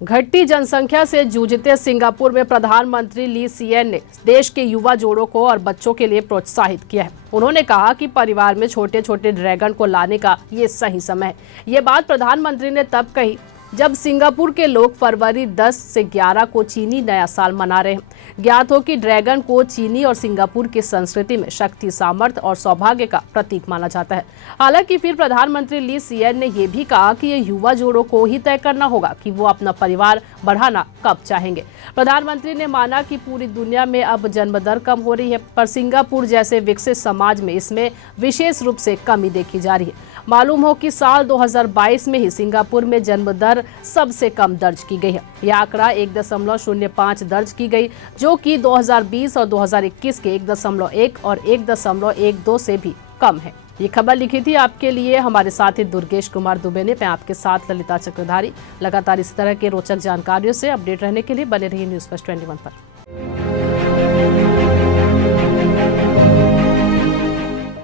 घटती जनसंख्या से जूझते सिंगापुर में प्रधानमंत्री ली सिएन ने देश के युवा जोड़ों को और बच्चों के लिए प्रोत्साहित किया है। उन्होंने कहा कि परिवार में छोटे छोटे ड्रैगन को लाने का ये सही समय है। ये बात प्रधानमंत्री ने तब कही जब सिंगापुर के लोग फरवरी 10 से 11 को चीनी नया साल मना रहे हैं। ज्ञात हो कि ड्रैगन को चीनी और सिंगापुर की संस्कृति में शक्ति, सामर्थ्य और सौभाग्य का प्रतीक माना जाता है। हालांकि फिर प्रधानमंत्री ली सिएन ने यह भी कहा कि ये युवा जोड़ों को ही तय करना होगा कि वो अपना परिवार बढ़ाना कब चाहेंगे। प्रधानमंत्री ने माना कि पूरी दुनिया में अब जन्म दर कम हो रही है, पर सिंगापुर जैसे विकसित समाज में इसमें विशेष रूप से कमी देखी जा रही है। मालूम हो कि साल 2022 में ही सिंगापुर में जन्म दर सबसे कम दर्ज की गई है। यह आंकड़ा 1.05 दर्ज की गई, जो कि 2020 और 2021 के 1.1 और 1.12 से भी कम है। ये खबर लिखी थी आपके लिए हमारे साथी दुर्गेश कुमार दुबे ने। मैं आपके साथ ललिता चक्रधारी। लगातार इस तरह के रोचक जानकारियों से अपडेट रहने के लिए बने रहिए न्यूज़ फर्स्ट 21 पर।